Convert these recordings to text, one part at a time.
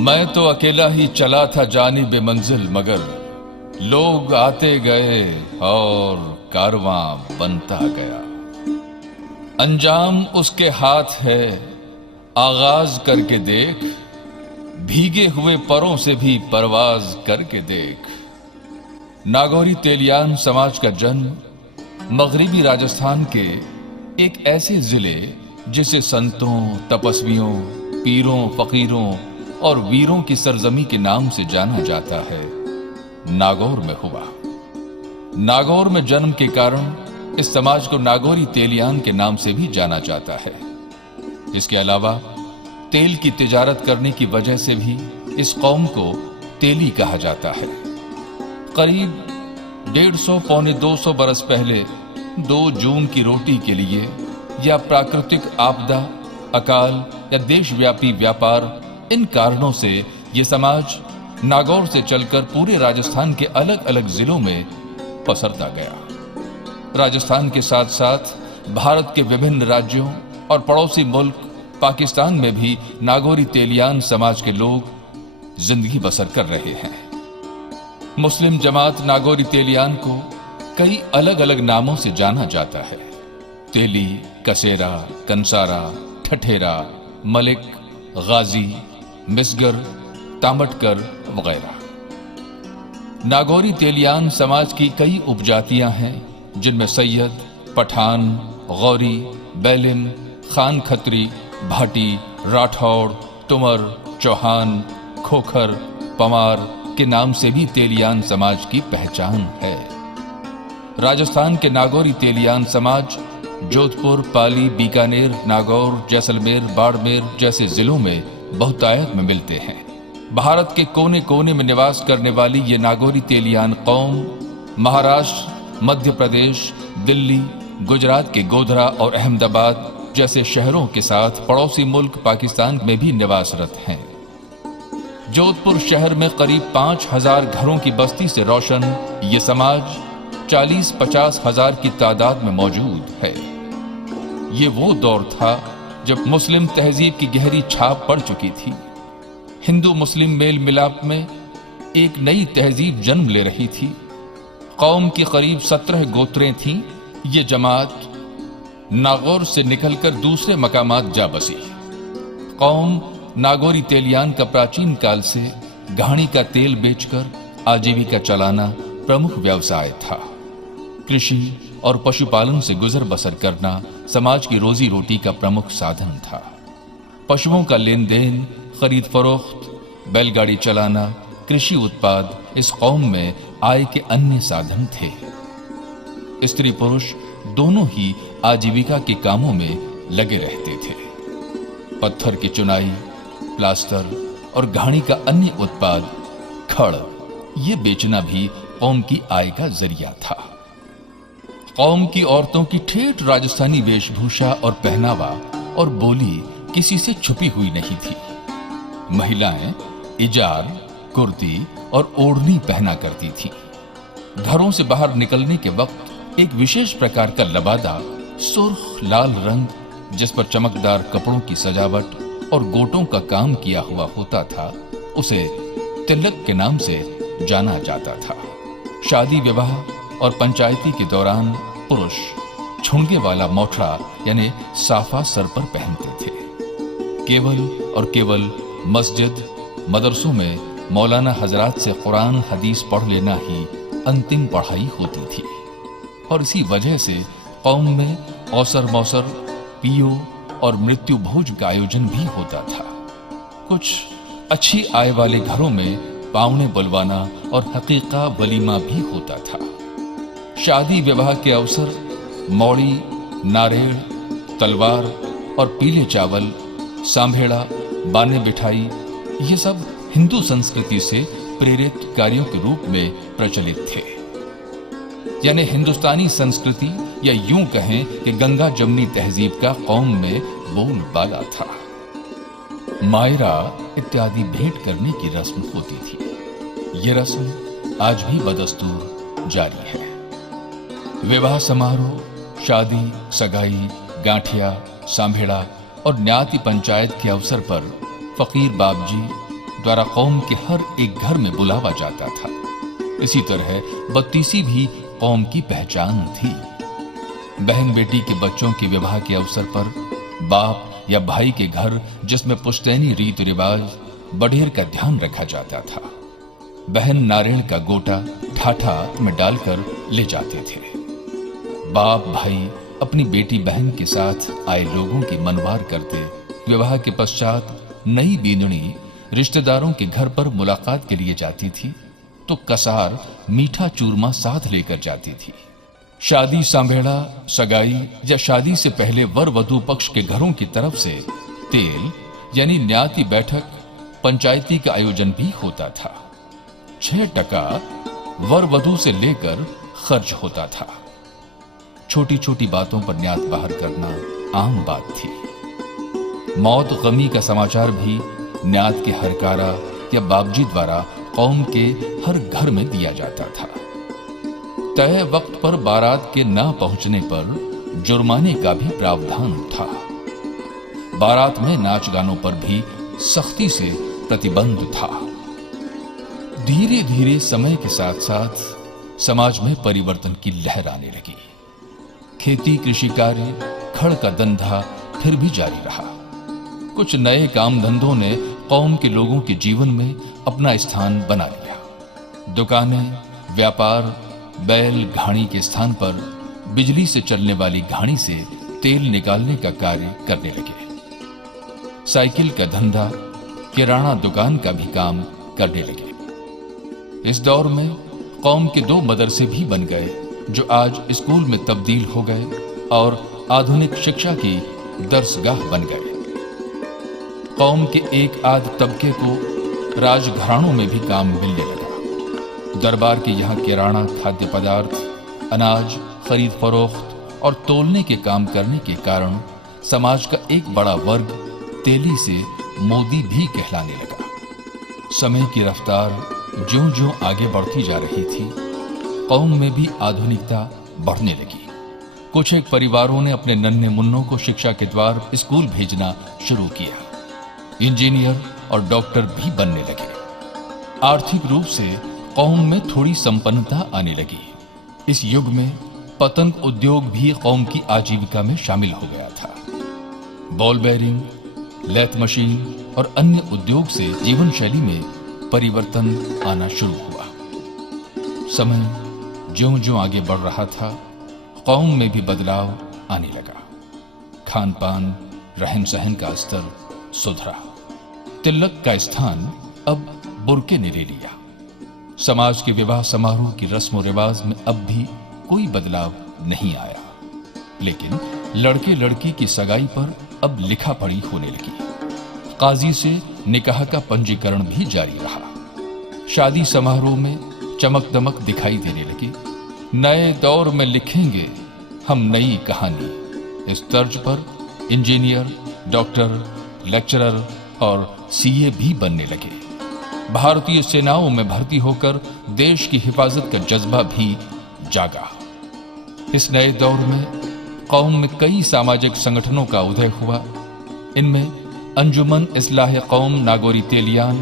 मैं तो अकेला ही चला था जानिब मंजिल, मगर लोग आते गए और कारवां बनता गया। अंजाम उसके हाथ है, आगाज करके देख, भीगे हुए परों से भी परवाज करके देख। नागौरी तेलियान समाज का जन्म मगरिबी राजस्थान के एक ऐसे जिले जिसे संतों, तपस्वियों, पीरों, फकीरों और वीरों की सरजमी के नाम से जाना जाता है, नागौर में हुआ। नागौर में जन्म के कारण इस समाज को नागौरी तेलियान के नाम से भी जाना जाता है। इसके अलावा तेल की तिजारत करने की वजह से भी इस कौम को तेली कहा जाता है। करीब 150 पौने 200 बरस पहले 2 जून की रोटी के लिए या प्राकृतिक आपदा, अकाल या देशव्यापी व्यापार, इन कारणों से यह समाज नागौर से चलकर पूरे राजस्थान के अलग अलग जिलों में पसरता गया। राजस्थान के साथ साथ भारत के विभिन्न राज्यों और पड़ोसी मुल्क पाकिस्तान में भी नागौरी तेलियान समाज के लोग जिंदगी बसर कर रहे हैं। मुस्लिम जमात नागौरी तेलियान को कई अलग अलग नामों से जाना जाता है। तेली, कसेरा, कंसारा, ठठेरा, मलिक, गाजी, मिसगर, तामटकर वगैरह। नागौरी तेलियान समाज की कई उपजातियां हैं, जिनमें सैयद, पठान, गौरी, बैलिम, खान खत्री, भाटी, राठौड़, तुमर, चौहान, खोखर, पमार के नाम से भी तेलियान समाज की पहचान है। राजस्थान के नागौरी तेलियान समाज जोधपुर, पाली, बीकानेर, नागौर, जैसलमेर, बाड़मेर जैसे जिलों में बहुतायत में मिलते हैं। भारत के कोने कोने में निवास करने वाली ये नागौरी तेलियान कौम महाराष्ट्र, मध्य प्रदेश, दिल्ली, गुजरात के गोधरा और अहमदाबाद जैसे शहरों के साथ पड़ोसी मुल्क पाकिस्तान में भी निवासरत हैं। जोधपुर शहर में करीब 5000 घरों की बस्ती से रोशन ये समाज 40-50 हजार की तादाद में मौजूद है। ये वो दौर था जब मुस्लिम तहजीब की गहरी छाप पड़ चुकी थी। हिंदू मुस्लिम मेल मिलाप में एक नई तहजीब जन्म ले रही थी। कौम की करीब 17 गोत्रें थीं। ये जमात नागौर से निकलकर दूसरे मकामात जा बसी। कौम नागौरी तेलियान का प्राचीन काल से घाणी का तेल बेचकर आजीविका चलाना प्रमुख व्यवसाय था। कृषि और पशुपालन से गुजर बसर करना समाज की रोजी रोटी का प्रमुख साधन था। पशुओं का लेन देन, खरीद फरोख्त, बैलगाड़ी चलाना, कृषि उत्पाद इस कौम में आय के अन्य साधन थे। स्त्री पुरुष दोनों ही आजीविका के कामों में लगे रहते थे। पत्थर की चुनाई, प्लास्टर और घाणी का अन्य उत्पाद, खड़, ये बेचना भी कौम की आय का जरिया था। कौम की औरतों की ठेठ राजस्थानी वेशभूषा और पहनावा और बोली किसी से छुपी हुई नहीं थी। महिलाएं इजार, कुर्ती और ओढ़नी पहना करती थीं। घरों से बाहर निकलने के वक्त एक विशेष प्रकार का लबादा, सुर्ख लाल रंग, जिस पर चमकदार कपड़ों की सजावट और गोटों का काम किया हुआ होता था, उसे तिलक के नाम से जाना जाता था। शादी, विवाह और पंचायती के दौरान पुरुष छुणगे वाला मोठड़ा यानी साफा सर पर पहनते थे। केवल और केवल मस्जिद, मदरसों में मौलाना हजरात से कुरान हदीस पढ़ लेना ही अंतिम पढ़ाई होती थी। और इसी वजह से कौम में औसर मौसर, पियो और मृत्यु भोज का आयोजन भी होता था। कुछ अच्छी आय वाले घरों में पावने बुलवाना और हकीका वलीमा भी होता था। शादी विवाह के अवसर मौड़ी, नारेड़, तलवार और पीले चावल, सांभेड़ा, बाने बिठाई, ये सब हिंदू संस्कृति से प्रेरित कार्यों के रूप में प्रचलित थे। यानी हिंदुस्तानी संस्कृति, या यूं कहें कि गंगा जमनी तहजीब का कौम में बोलबाला था। मायरा इत्यादि भेंट करने की रस्म होती थी। ये रस्म आज भी बदस्तूर जारी है। विवाह समारोह, शादी, सगाई, गांठिया, सांभेड़ा और न्याति पंचायत के अवसर पर फकीर बाबजी, द्वारा कौम के हर एक घर में बुलावा जाता था। इसी तरह बत्तीसी भी कौम की पहचान थी। बहन बेटी के बच्चों के विवाह के अवसर पर बाप या भाई के घर, जिसमें पुश्तैनी रीति रिवाज बडेर का ध्यान रखा जाता था, बहन नारियल का गोटा ठाठा में डालकर ले जाते थे। बाप भाई अपनी बेटी बहन के साथ आए लोगों की मनवार करते। विवाह के पश्चात नई बींदनी रिश्तेदारों के घर पर मुलाकात के लिए जाती थी तो कसार मीठा चूरमा साथ लेकर जाती थी। शादी सांभेड़ा, सगाई या शादी से पहले वर वधू पक्ष के घरों की तरफ से तेल यानी न्याती बैठक, पंचायती का आयोजन भी होता था। 6% वर वधू से लेकर खर्च होता था। छोटी छोटी बातों पर न्यात बाहर करना आम बात थी। मौत गमी का समाचार भी न्यात के हरकारा या बाबजी द्वारा कौम के हर घर में दिया जाता था। तय वक्त पर बारात के न पहुंचने पर जुर्माने का भी प्रावधान था। बारात में नाच गानों पर भी सख्ती से प्रतिबंध था। धीरे धीरे समय के साथ साथ समाज में परिवर्तन की लहर आने लगी। खेती कृषि कार्य, खड़ का धंधा फिर भी जारी रहा। कुछ नए काम धंधों ने कौम के लोगों के जीवन में अपना स्थान बना लिया। दुकानें, व्यापार, बैल घाणी के स्थान पर बिजली से चलने वाली घाणी से तेल निकालने का कार्य करने लगे। साइकिल का धंधा, किराना दुकान का भी काम करने लगे। इस दौर में कौम के 2 मदरसे भी बन गए जो आज स्कूल में तब्दील हो गए और आधुनिक शिक्षा की दर्सगाह बन गए। कौम के एक आध तबके को राजघरानों में भी काम मिलने लगा। दरबार के यहाँ किराना, खाद्य पदार्थ, अनाज खरीद फरोख्त और तोलने के काम करने के कारण समाज का एक बड़ा वर्ग तेली से मोदी भी कहलाने लगा। समय की रफ्तार ज्यों-ज्यों आगे बढ़ती जा रही थी, कौम में भी आधुनिकता बढ़ने लगी। कुछ एक परिवारों ने अपने नन्हे मुन्नों को शिक्षा के द्वार स्कूल भेजना शुरू किया। इंजीनियर और डॉक्टर भी बनने लगे। आर्थिक रूप से कौम में थोड़ी संपन्नता आने लगी। इस युग में पतंग उद्योग भी कौम की आजीविका में शामिल हो गया था। बॉल बेयरिंग, लेथ मशीन और अन्य उद्योग से जीवन शैली में परिवर्तन आना शुरू हुआ। समय ज्यों-ज्यों आगे बढ़ रहा था, कौम में भी बदलाव आने लगा। खान पान, रहन सहन का स्तर सुधरा। तिलक का स्थान अब बुर्के ने ले लिया। समाज के विवाह समारोह की रस्म रिवाज में अब भी कोई बदलाव नहीं आया, लेकिन लड़के लड़की की सगाई पर अब लिखा पढ़ी होने लगी। काजी से निकाह का पंजीकरण भी जारी रहा। शादी समारोह में चमक दमक दिखाई देने लगी। नए दौर में लिखेंगे हम नई कहानी, इस तर्ज पर इंजीनियर, डॉक्टर, लेक्चरर और सीए भी बनने लगे। भारतीय सेनाओं में भर्ती होकर देश की हिफाजत का जज्बा भी जागा। इस नए दौर में कौम में कई सामाजिक संगठनों का उदय हुआ। इनमें अंजुमन इस्लाह कौम नागौरी तेलियान,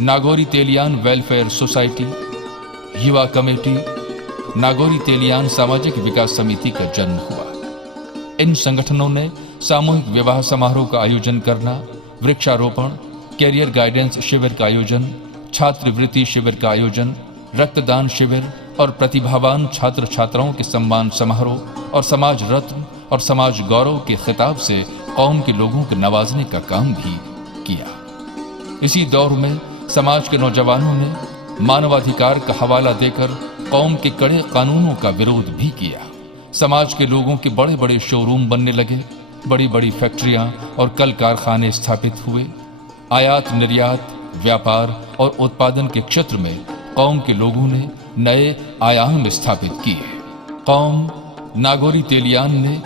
नागौरी तेलियान वेलफेयर सोसाइटी, युवा कमेटी, नागौरी तेलियान सामाजिक विकास समिति का जन्म हुआ। इन संगठनों ने सामूहिक विवाह समारोह का आयोजन करना, वृक्षारोपण, कैरियर गाइडेंस शिविर का आयोजन, छात्रवृत्ति शिविर का आयोजन, रक्तदान शिविर और प्रतिभावान छात्र छात्राओं के सम्मान समारोह और समाज रत्न और समाज गौरव के खिताब से कौम के लोगों को नवाजने का काम भी किया। इसी दौर में समाज के नौजवानों ने मानवाधिकार का हवाला देकर कौम के कड़े कानूनों का विरोध भी किया। समाज के लोगों के बड़े बड़े शोरूम बनने लगे, बड़ी बड़ी फैक्ट्रियां और कल कारखाने स्थापित हुए। आयात निर्यात, व्यापार और उत्पादन के क्षेत्र में कौम के लोगों ने नए आयाम स्थापित किए। कौम नागौरी तेलियान ने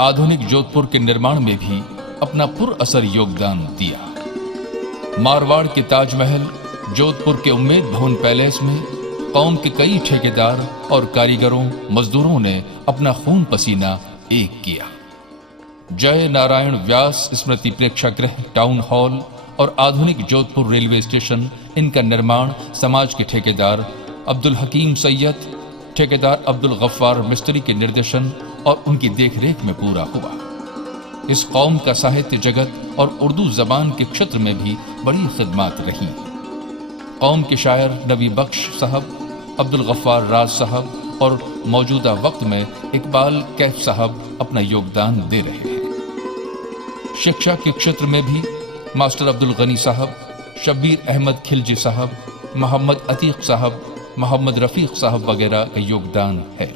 आधुनिक जोधपुर के निर्माण में भी अपना पुरअसर योगदान दिया। मारवाड़ के ताजमहल, जोधपुर के उम्मेद भवन पैलेस में कौम के कई ठेकेदार और कारीगरों, मजदूरों ने अपना खून पसीना एक किया। जय नारायण व्यास स्मृति प्रेक्षागृह, टाउन हॉल और आधुनिक जोधपुर रेलवे स्टेशन, इनका निर्माण समाज के ठेकेदार अब्दुल हकीम सैयद, ठेकेदार अब्दुल गफ्फार मिस्त्री के निर्देशन और उनकी देखरेख में पूरा हुआ। इस कौम का साहित्य जगत और उर्दू जबान के क्षेत्र में भी बड़ी खिदमत रही। कौम के शायर नबी बख्श साहब, अब्दुल गफ्फार राज साहब और मौजूदा वक्त में इकबाल कैफ साहब अपना योगदान दे रहे हैं। शिक्षा के क्षेत्र में भी मास्टर अब्दुल गनी साहब, शब्बीर अहमद खिलजी साहब, मोहम्मद अतीक साहब, मोहम्मद रफीक साहब वगैरह का योगदान है।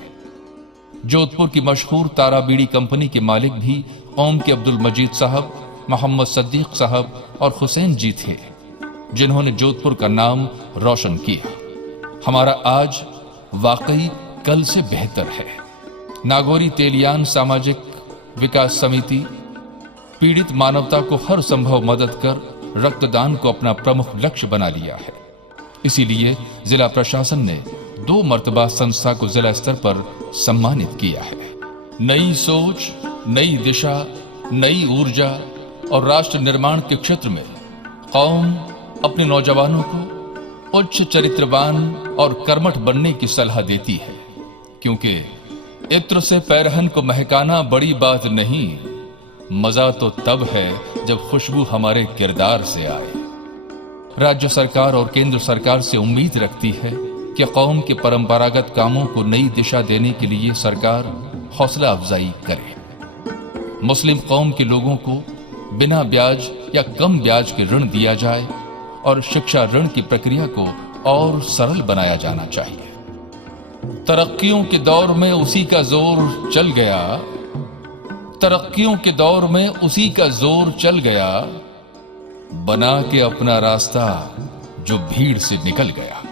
जोधपुर की मशहूर तारा बीड़ी कंपनी के मालिक भी कौम के अब्दुल मजीद साहब, मोहम्मद सद्दीक साहब और हुसैन जी थे, जिन्होंने जोधपुर का नाम रोशन किया। हमारा आज वाकई कल से बेहतर है। नागौरी तेलियान सामाजिक विकास समिति पीड़ित मानवता को हर संभव मदद कर रक्तदान को अपना प्रमुख लक्ष्य बना लिया है। इसीलिए जिला प्रशासन ने 2 मर्तबा संस्था को जिला स्तर पर सम्मानित किया है। नई सोच, नई दिशा, नई ऊर्जा और राष्ट्र निर्माण के क्षेत्र में कौम अपने नौजवानों को उच्च चरित्रवान और कर्मठ बनने की सलाह देती है, क्योंकि इत्र से पैरहन को महकाना बड़ी बात नहीं, मजा तो तब है जब खुशबू हमारे किरदार से आए। राज्य सरकार और केंद्र सरकार से उम्मीद रखती है कि कौम के परंपरागत कामों को नई दिशा देने के लिए सरकार हौसला अफजाई करे। मुस्लिम कौम के लोगों को बिना ब्याज या कम ब्याज के ऋण दिया जाए और शिक्षा ऋण की प्रक्रिया को और सरल बनाया जाना चाहिए। तरक्कियों के दौर में उसी का जोर चल गया, तरक्कियों के दौर में उसी का जोर चल गया, बना के अपना रास्ता जो भीड़ से निकल गया।